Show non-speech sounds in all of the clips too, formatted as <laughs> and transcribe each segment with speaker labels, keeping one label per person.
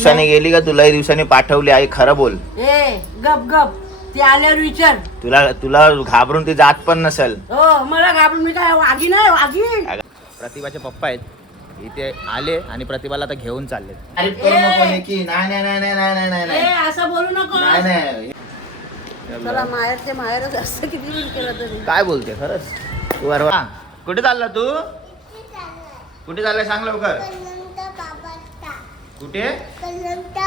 Speaker 1: दिवसाने गेली का? तुलाही दिवसाने पाठवली. आई खरं बोल.
Speaker 2: ए गप गप. ते आल्यावर विचार.
Speaker 1: तुला तुला घाबरून ती जात पण नसेल.
Speaker 2: हो मला घाबरून मी काय वागी नाही वागी.
Speaker 1: अगं, प्रतिभाचे पप्पा आहेत. इथे आले आणि प्रतिभाला आता घेऊन चालले. अरे करू नको की नाही नाही नाही नाही नाही नाही
Speaker 2: ए
Speaker 1: नाही
Speaker 2: असं बोलू नको.
Speaker 1: नाही नाही.
Speaker 2: चला माहेरचे माहेरच असतं किती वेळ केलं तरी.
Speaker 1: काय बोलते खरंच? तू बरोबर हा, कुठे चालला तू? कुठे चाललाय? सांग लवकर. कुठे?
Speaker 3: कलंता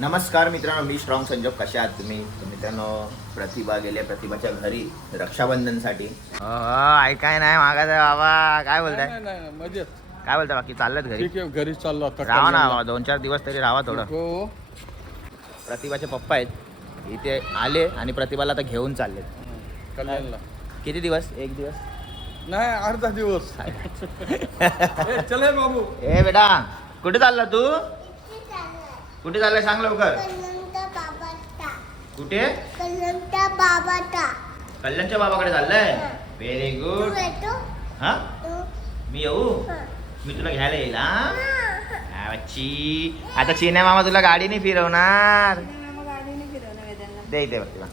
Speaker 1: नमस्कार मित्रांनो मी स्ट्रॉंग संजोग. कशा आहात तुम्ही? तर मित्रांनो प्रतिभा गेले प्रतिभाच्या घरी रक्षाबंधनसाठी. ऐकाय नाही मागायचं बाबा. काय बोलताय?
Speaker 4: नाही नाही नाही, मजेत.
Speaker 1: काय बोलताय बाकी? चाललेत घरी?
Speaker 4: ठीक आहे घरी चाललो आता
Speaker 1: राहा ना
Speaker 4: कल्याणला.
Speaker 1: दोन चार दिवस तरी राहा थोडं.
Speaker 4: हो.
Speaker 1: प्रतिभाचे पप्पा आहेत. इथे आले आणि प्रतिभाला आता घेऊन चाललेत.
Speaker 4: कल्याणला.
Speaker 1: किती दिवस? एक दिवस?
Speaker 4: नाही अर्धा दिवस. <laughs> ए, चल हे बाबू.
Speaker 1: ए बेटा कुठे चालला तू? कुठे चाललाय सांग लवकर. कुठे? कल्याणच्या बाबाकडे चाललंय? व्हेरी गुड हा?
Speaker 3: तू?
Speaker 1: मी येऊ. मी तुला घ्यायला येईल हा? बच्ची. आता चिन्या मामा तुला गाडीने फिरवणार. दे इथे बघ तिला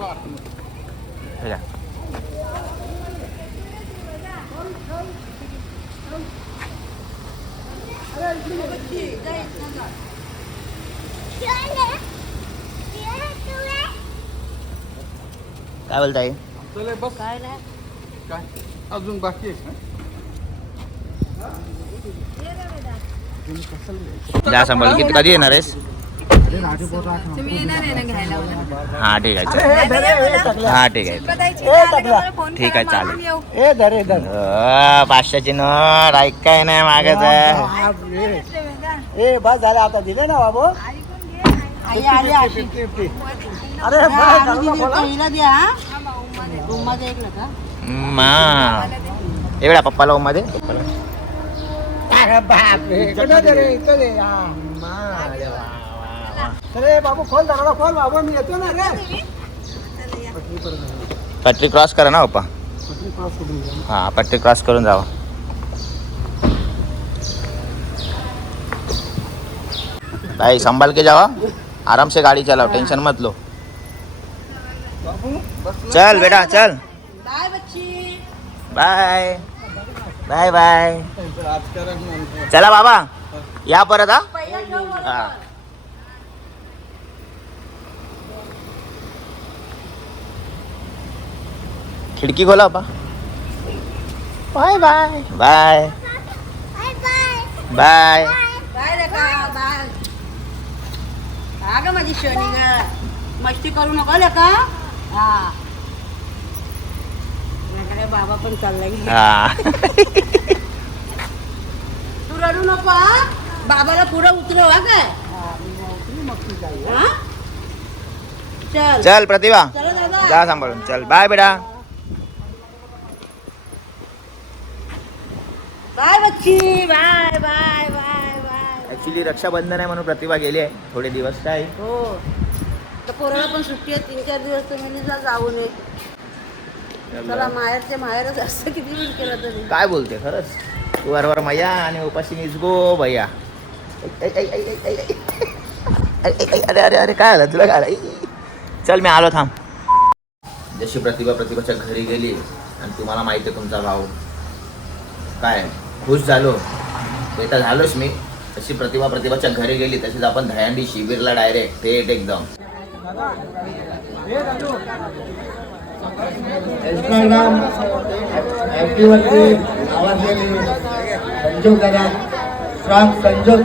Speaker 1: हे. काय बोलताय?
Speaker 4: चल बस.
Speaker 2: काय नाही.
Speaker 4: काय? अजून बाकी आहे का?
Speaker 1: जा सांभाळ किती कधी येणार आहेस?
Speaker 5: तुम्ही येणार आहे ना घ्यायला? मला?
Speaker 1: हा ठीक आहे चल. हा ठीक आहे
Speaker 5: बघायची का? आलं का मला फोन
Speaker 1: ठीक
Speaker 5: करा,
Speaker 1: आहे, चालेल.
Speaker 5: येऊ.
Speaker 1: अ, पाचशेची नोट ऐकाय नाही मागत
Speaker 6: ए बस झालं आता दिले ना बाबू?
Speaker 2: आई आली अशी
Speaker 6: अरे
Speaker 2: हा, आणि
Speaker 6: झालं
Speaker 2: दिली
Speaker 6: बोला.
Speaker 2: द्या हा.
Speaker 1: मा. एवढ्या पप्पाला मध्ये
Speaker 6: अरे बापरे इकडं दे रे? इकडं दे. हा. अरे बाबू खोल दरवाजा खोल बाबू मी येतो ना रे.
Speaker 1: पट्टी क्रॉस करा ना पप्पा
Speaker 6: पटरी क्रॉस करून घे.
Speaker 1: हा पट्टी क्रॉस करून जावा. भाई संभाल के जावा आराम से गाड़ी चलाओ टेंशन मत लो. चल बेटा चल.
Speaker 2: बाय. बच्ची
Speaker 1: बाय बाय. चला बाबा. या परत हा
Speaker 2: पहिला ठेव बरोबर.
Speaker 1: हा. खिडकी खोला बा bye bye. Bye.
Speaker 3: Bye. Bye
Speaker 1: bye
Speaker 2: bye लेका बाय. ग माझी शनी ग. मस्ती करू नको लेका हा. माझ्याकडे बाबा पण चाललाय.
Speaker 1: हा.
Speaker 2: तू रडू नको हा. बाबाला पुढे उतरव हा काय? हा? चल.
Speaker 1: चल प्रतिभा.
Speaker 2: चलो दादा.
Speaker 1: जा सांभाळून. चल. बाय बेटा.
Speaker 2: Bye bye bye bye bye.
Speaker 1: Actually Rakshabandhan आहे म्हणून प्रतिभा गेली आहे. थोडे दिवस काय
Speaker 2: हो. तर पोराला पण सुट्टी आहे तीन चार दिवस तुम्ही निघा जाऊ नये चला. माहेरचे माहेरच असतं किती वेळ केलं तरी.
Speaker 1: काय बोलते खरंच. तू बरोबर मैया आणि उपाशी निस गो भैया. अरे अरे अरे काय आलं तुला? काय? चल मी आलो थांब. जशी प्रतिभा प्रतिभाच्या घरी गेली आणि तुम्हाला माहिती आहे तुमचा भाऊ. काय? खुश झालो. बेटा झालोच मी. तशी प्रतिभा प्रतिभाच्या घरी गेली तशीच आपण दह्यांडी शिबिरला डायरेक्ट थेट एकदम.
Speaker 6: इंस्टाग्राम ॲक्टिव्हली आवाजलेली संजोग दादा स्ट्रॉंग संजोग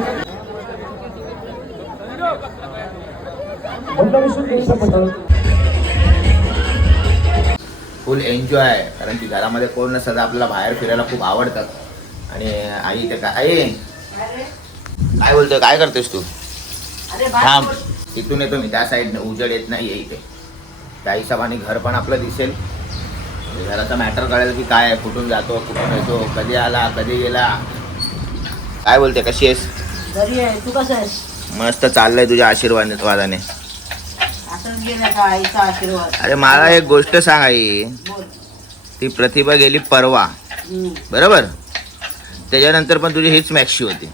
Speaker 1: फुल एन्जॉय आहे कारण की घरामध्ये कोण नसतं आपल्याला बाहेर फिरायला खूप आवडतात आणि आई ते काय आई. काय बोलतोय? काय करतोयस तू? थांब. इथून येतो मी. त्या साईडने उजड येत नाही इथे. त्या हिशोबाने घर पण आपलं दिसेल. घराचा मॅटर कळेल की काय आहे, कुठून जातो कुठून येतो कधी आला कधी गेला. काय बोलते? कशी आहेस?
Speaker 2: आहे. तू कसं आहेस?
Speaker 1: मस्त चाललंय तुझ्या आशीर्वादाने. अरे मला एक गोष्ट सांग आई. ती प्रतिभा गेली परवा. बरोबर? त्याच्यानंतर पण तुझी हीच मॅक्सी होती.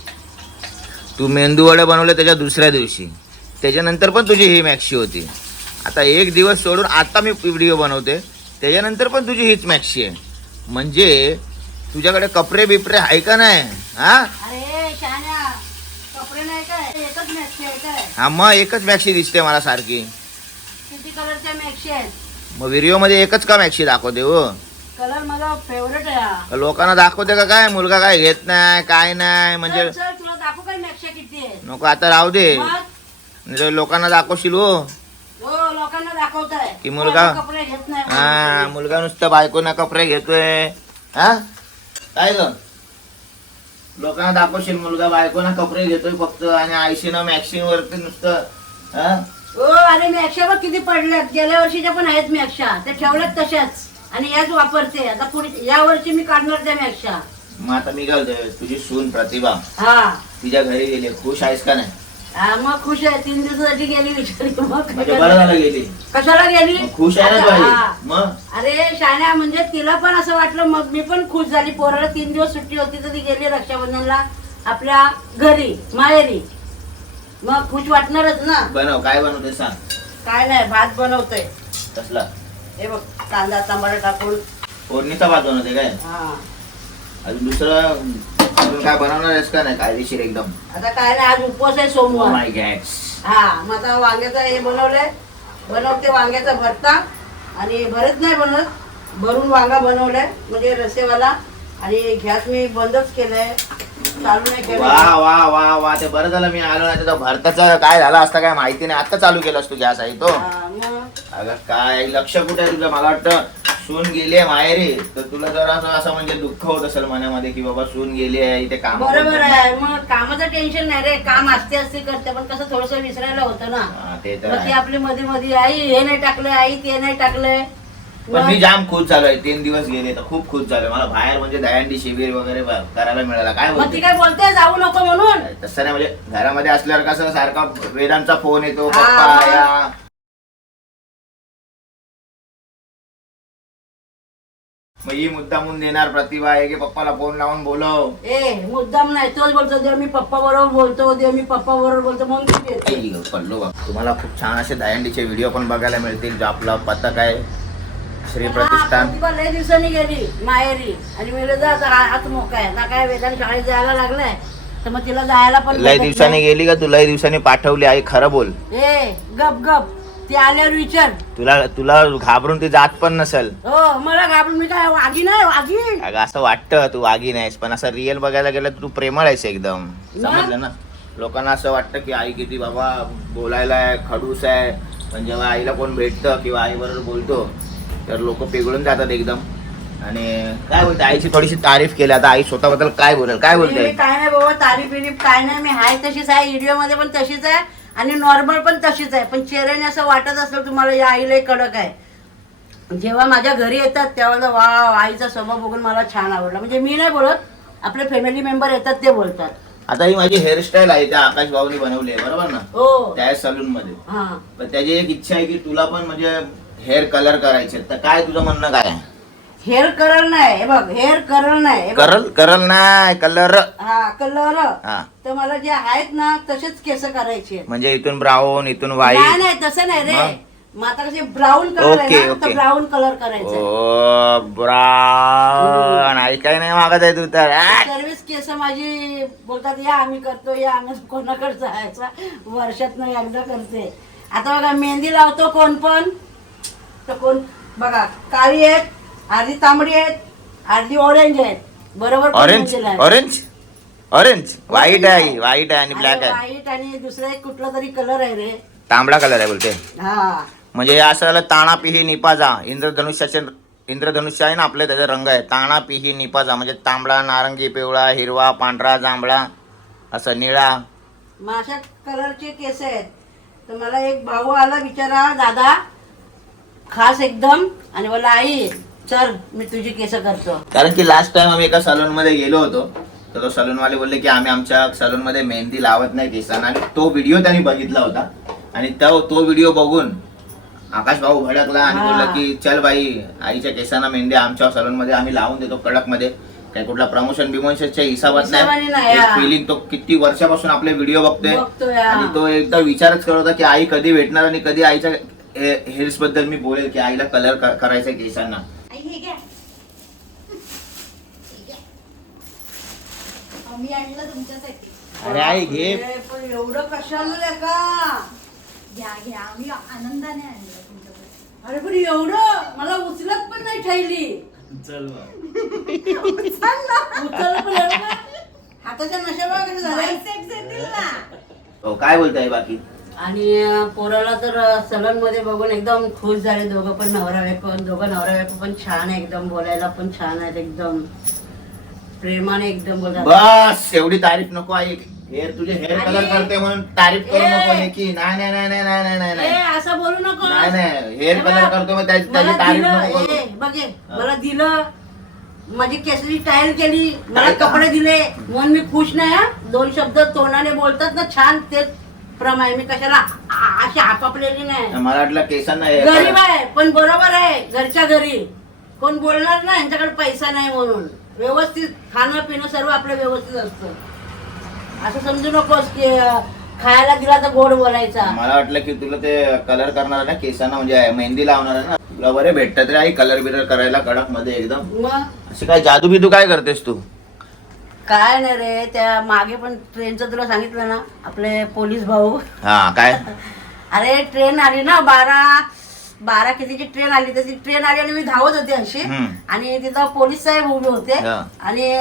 Speaker 1: तू मेंदू वडे बनवले त्याच्या दुसऱ्या दिवशी. त्याच्यानंतर पण तुझी ही मॅक्सी होती. आता एक दिवस सोडून आता मी व्हिडिओ बनवते. त्याच्यानंतर पण तुझी हीच मॅक्सी आहे. म्हणजे तुझ्याकडे कपडे बिपरे आहे का नाही? हा?
Speaker 2: अरे शान्या कपडे नाही काय एकच मॅक्सी आहे काय?
Speaker 1: हा मग एकच मॅक्सी दिसते मला सारखी. मग व्हिडिओमध्ये एकच का मॅक्सी दाखवते हो?
Speaker 2: कलर माझा फेवरेट आहे हा.
Speaker 1: लोकांना दाखवते का काय? मुलगा काय घेत नाही काय नाही म्हणजे
Speaker 2: चल, चल, तुला दाखवू काय मॅक्सी किती आहे?
Speaker 1: नको आता राहू दे.
Speaker 2: मग?
Speaker 1: तर लोकांना दाखवशील हो.
Speaker 2: हो लोकांना दाखवताय.
Speaker 1: की मुलगा-
Speaker 2: कोणाला कपडे घेत नाही
Speaker 1: हा मुलगा नुसतं बायकोना कपडे घेतोय. हा? काय ग? लोकांना दाखवशील मुलगा बायकोना कपडे घेतोय फक्त आणि आयशीनं मॅक्सिन वरती नुसतं हा?
Speaker 2: हो अरे बघ किती पडल्यात? गेल्या वर्षीच्या पण आहेत मॅक्शा त्या ठेवल्यात तशाच. आणि याच वापरते. आता पुढे या वर्षी मी काढणार त्या मॅक्शा
Speaker 1: मग आता मी काय बोलतोय, तुझी सून प्रतिभा.
Speaker 2: हा.
Speaker 1: तिच्या घरी गेली खुश आहेस का नाही?
Speaker 2: हा, मग खुश आहे. तीन दिवसासाठी गेली मग काय
Speaker 1: म्हणजे बरं
Speaker 2: करणार?
Speaker 1: झालं गेली.
Speaker 2: कशाला गेली?
Speaker 1: मग खुश आहे ना
Speaker 2: आता, हा.
Speaker 1: मग?
Speaker 2: अरे शाण्या म्हणजे तिला पण असं वाटलं मग मी पण खुश झाली. पोराला तीन दिवस सुट्टी होती तर ती गेली रक्षाबंधनला आपल्या घरी माहेरी. मग खुश वाटणारच ना.
Speaker 1: बनव काय बनवते सांग.
Speaker 2: काय नाही भात बनवतोय.
Speaker 1: कसला?
Speaker 2: हे बघ कांदा टमाटर टाकून.
Speaker 1: फोडणीचा भात बनवते काय?
Speaker 2: हा.
Speaker 1: अजून दुसरं अजून काय बनवणार आहेस का नाही? कायदेशीर एकदम.
Speaker 2: आता काय नाही आज उपवास आहे सोमवार.
Speaker 1: माय गॅस
Speaker 2: हा मग आता वांग्याचं हे बनवलंय. बनवते वांग्याचा भरता. आणि भरत नाही बनत भरून वांगा बनवलाय म्हणजे रसेवाला. आणि गॅस मी बंदच केलंय. चालू नाही केलं
Speaker 1: वा वा वा वा ते बरं झालं मी आलो नाही तर भरताचं काय झालं असतं काय माहिती नाही. आता चालू केलं असतो गॅस आहे तो. अगं काय लक्ष कुठे आहे तुझं? मला वाटतं सून गेली आहे माहेरी. तर तुला जरा असं असं म्हणजे दुःख होत असेल मनामध्ये की बाबा सून गेली आहे इथे काम
Speaker 2: बरोबर आहे. मग कामाचं टेन्शन नाही रे. काम असते असते करते पण कसं थोडस विसरायला होतं ना.
Speaker 1: ते तर
Speaker 2: मग ती
Speaker 1: आहे.
Speaker 2: आपली मध्ये मध्ये आई हे नाही टाकलंय आई ते नाही टाकलंय.
Speaker 1: पण मी
Speaker 2: मग-
Speaker 1: जाम खुश झालोय. तीन दिवस गेले तर खूप खुश झालोय. मला बाहेर म्हणजे दयांडी शिबिर वगैरे ब- करायला मिळाला. काय
Speaker 2: मग ती
Speaker 1: बोलते?
Speaker 2: काय बोलते? जाऊ नको म्हणून.
Speaker 1: तसं नाही. म्हणजे घरामध्ये असल्यावर कसं सारखा वेदांचा फोन येतो
Speaker 2: हा,
Speaker 1: पप्पा
Speaker 2: मग.
Speaker 1: या. मग ही मुद्दामून देणार प्रतिभा. आहे की पप्पाला फोन लावून बोलव.
Speaker 2: ए मुद्दाम नाही. तोच बोलतो देव मी पप्पा बरोबर बोलतो देव मी पप्पा बरोबर बोलतो म्हणून ती येते.
Speaker 1: आई गं, पडलो बा तुम्हाला खूप छान असे दयांडीचे व्हिडिओ पण बघायला मिळतील जो आपला पथक आहे. श्री
Speaker 2: हा,
Speaker 1: प्रतिष्ठान.
Speaker 2: प्रतिभा लय दिवसांनी गेली माहेरी. आणि मी जा आता हा- हात मोका आहे आता काय वेदांत शाळेत जायला लागलाय. तर मग तिला जायला पण
Speaker 1: लय
Speaker 2: भेटत
Speaker 1: दिवसांनी. गेली का तू? लय दिवसांनी पाठवली आई खरं बोल.
Speaker 2: ए गप गप. ती आल्यावर विचार.
Speaker 1: तुला तुला घाबरून ती जात पण नसेल.
Speaker 2: हो मला घाबरून मी काय वागी नाही वागी.
Speaker 1: अगं असं वाटतं तू वागी नाहीस पण असं रिअल बघायला गेलं तर तू प्रेमळ आहेस एकदम. समजलं ना? लोकांना असं वाटतं की आई किती बाबा बोलायला आहे, खडूस आहे. पण जेव्हा आईला कोण भेटतं किंवा आई बरोबर बोलतो तर लोक पिघळून जातात एकदम. आणि काय बोलते आईची थोडीशी तारीफ केली. आता आई स्वतःबद्दल काय बोलेल? काय बोलते?
Speaker 2: मी काय नाही बाबा तारीफ बिरीफ काय नाही. मी हाय तशीच आहे व्हिडिओमध्ये पण तशीच आहे. आणि नॉर्मल पण तशीच आहे. पण चेहऱ्याने असं वाटत असेल तुम्हाला या आईला कडक आहे. जेव्हा माझ्या घरी येतात तेव्हा वा आईचा स्वभाव बघून मला छान आवडला. म्हणजे मी नाही बोलत आपले फॅमिली मेंबर येतात ते बोलतात.
Speaker 1: आता ही माझी हेअरस्टाईल आहे त्या आकाश भाऊनी बनवली आहे बरोबर ना?
Speaker 2: हो.
Speaker 1: त्या सलून मध्ये. पण त्याची एक इच्छा आहे की तुला पण म्हणजे हेअर कलर करायचे तर काय तुझं म्हणणं काय आहे?
Speaker 2: हेअर करल नाही. हे बघ हेअर करल नाही. हे बघ.
Speaker 1: करल करल नाही कलर.
Speaker 2: हा कलर. तर मला जे आहेत ना तसेच केस करायचे. आहेत.
Speaker 1: म्हणजे इथून ब्राऊन इथून
Speaker 2: नाही
Speaker 1: व्हाईट
Speaker 2: नाही तसं नाही रे.
Speaker 1: मग?
Speaker 2: आता कसे ब्राऊन कलर आहे
Speaker 1: ओके,
Speaker 2: ना
Speaker 1: ओके.
Speaker 2: तर ब्राऊन कलर करायचा. आहे.
Speaker 1: ओ ब्राऊन ऐकाय नाही मागत आहे तू तर. आ!
Speaker 2: सर्विस केस माझी बोलतात या आम्ही करतो या आम्ही कोणाकडे जायचा? वर्षात नाही एकदा करते. आता बघा मेहंदी लावतो कोण पण. तर कोण? बघा काळी आहेत अर्धी तांबडी आहेत अर्धी ऑरेंज आहेत. बरोबर
Speaker 1: ऑरेंज. ऑरेंज ऑरेंज व्हाईट आहे व्हाईट आहे आणि ब्लॅक आहे.
Speaker 2: व्हाईट आणि दुसरा एक कुठला तरी कलर आहे रे.
Speaker 1: तांबडा कलर आहे बोलते.
Speaker 2: हा.
Speaker 1: म्हणजे हे असं झालं ताणा पिही निपाजा इंद्रधनुष्याचे इंद्रधनुष्य आहे ना आपले त्याचा रंग आहे ताणा पिही निपाजा म्हणजे तांबडा नारंगी पिवळा हिरवा पांढरा जांभळा असं निळा.
Speaker 2: मग अशा कलरचे केस आहेत. तर मला एक भाऊ आला विचारा दादा खास एकदम. आणि मला आई चल मी तुझी केस करतो.
Speaker 1: कारण की लास्ट टाइम आम्ही एका सलून मध्ये गेलो होतो. तर तो सलून वाले बोलले की आम्ही आमच्या सलून मध्ये मेहंदी लावत नाही केसांना. आणि तो व्हिडिओ त्यांनी बघितला होता. आणि तो तो व्हिडिओ बघून आकाश भाऊ भडकला आणि. बोलला की चल बाई आईच्या केसांना मेहंदी आमच्या सलून मध्ये आम्ही लावून देतो कडकमध्ये. काही कुठला प्रमोशन बिमोशनच्या हिसाबात नाही. फिलिंग तो किती वर्षापासून आपले व्हिडिओ बघतोय. आणि तो एकदा विचारच करत होता की आई कधी भेटणार आणि कधी आईच्या हेअर्सबद्दल मी बोलेल की आईला कलर करायचा केसांना.
Speaker 5: मी आणलं तुमच्यासाठी.
Speaker 1: अरे आई घे.
Speaker 2: अरे, पण एवढं कशाला
Speaker 5: घ्या घ्या. मी आनंदाने आणलं तुमच्यासाठी.
Speaker 2: अरे पण एवढं? मला उचलत पण नाही ठेवली. उचल पण एवढं का? हाताच्या नशावर कसं झालंय.
Speaker 5: Biceps येतील ना.
Speaker 1: हो काय बोलताय बाकी?
Speaker 2: आणि अं, पोराला तर सलून मध्ये बघून एकदम खुश झाले दोघं पण नवरा बायको. दोघं नवरा बायको पण छान आहे एकदम बोलायला पण छान आहेत एकदम. प्रेमाने एकदम
Speaker 1: बस एवढी तारीफ नको आई. हेअर तुझे हेअर कलर करते म्हणून तारीफ करू. नको हे की? नाही नाही नाही नाही नाही नाही नाही.
Speaker 2: ए
Speaker 1: नाही
Speaker 2: असं बोलू नको.
Speaker 1: नाही नाही हेअर कलर करतो मग त्याची त्याची
Speaker 2: मला
Speaker 1: तारीफ
Speaker 2: दिलं
Speaker 1: नको करू.
Speaker 2: ए, बघे मला दिलं माझी केसरी स्टाईल केली मला कपडे दिले म्हणून मी खुश नाही हा. दोन शब्द तोंडाने बोलतात ना छान ते प्रमाणे मी कशाला आ- आ- अशी आपापलेली नाही.
Speaker 1: मला वाटलं केसांना hair
Speaker 2: गरीब आहे पण बरोबर आहे घरच्या घरी. कोण बोलणार ना यांच्याकडे पैसा नाही म्हणून. व्यवस्थित खाणं पिणं सर्व आपलं व्यवस्थित असतं. असं समजू नकोस की खायला दिला तर गोड बोलायचा.
Speaker 1: मला वाटलं की तुला ते कलर करणार ना केसांना म्हणजे मेहंदी लावणार आहे ना. तुला बरे भेटतात रे आई कलर बिलर करायला कडकमध्ये एकदम अशी काय जादू बिदू काय करतेस तू?
Speaker 2: काय नाही रे त्या मागे पण ट्रेनचं तुला सांगितलं ना आपले पोलीस भाऊ.
Speaker 1: हा काय? <laughs>
Speaker 2: अरे ट्रेन आली ना बारा बारा कितीची ट्रेन आली तशी ट्रेन आली आणि मी धावत होते अशी. आणि तिथं पोलीस साहेब उभे होते. आणि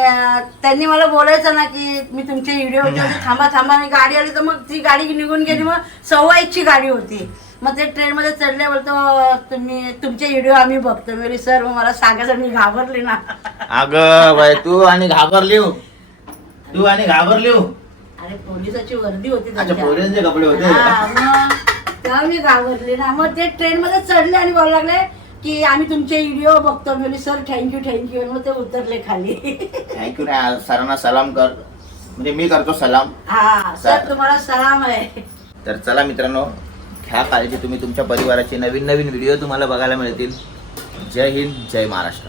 Speaker 2: त्यांनी मला बोलायचं ना की मी तुमचे व्हिडिओ थांबा थांबा मी गाडी आली तर मग ती गाडी निघून गेली मग सव्वा एकची गाडी होती मग ते ट्रेन मध्ये चढले बोलतो तुम्ही तुमचे व्हिडिओ आम्ही बघतो मी सर मला सांगायचं मी घाबरली ना
Speaker 1: अग बाय तू आणि घाबरली हो. तू आणि घाबरली हो.
Speaker 2: अरे पोलिसाची वर्दी होती.
Speaker 1: पोरींचे कपडे होते
Speaker 2: तेव्हा मी घाबरले ना. मग ते ट्रेन मध्ये चढले आणि बोलायला लागले की आम्ही तुमचे व्हिडिओ बघतो मी सर थँक्यू थँक्यू मग ते उतरले खाली.
Speaker 1: थँक्यू नाही सरांना सलाम कर. म्हणजे मी करतो सलाम.
Speaker 2: हा सर तुम्हाला सलाम आहे.
Speaker 1: तर चला मित्रांनो घ्या काळजी. तुम्ही तुमच्या परिवाराचे नवीन नवीन व्हिडिओ तुम्हाला बघायला मिळतील. जय हिंद जय महाराष्ट्र.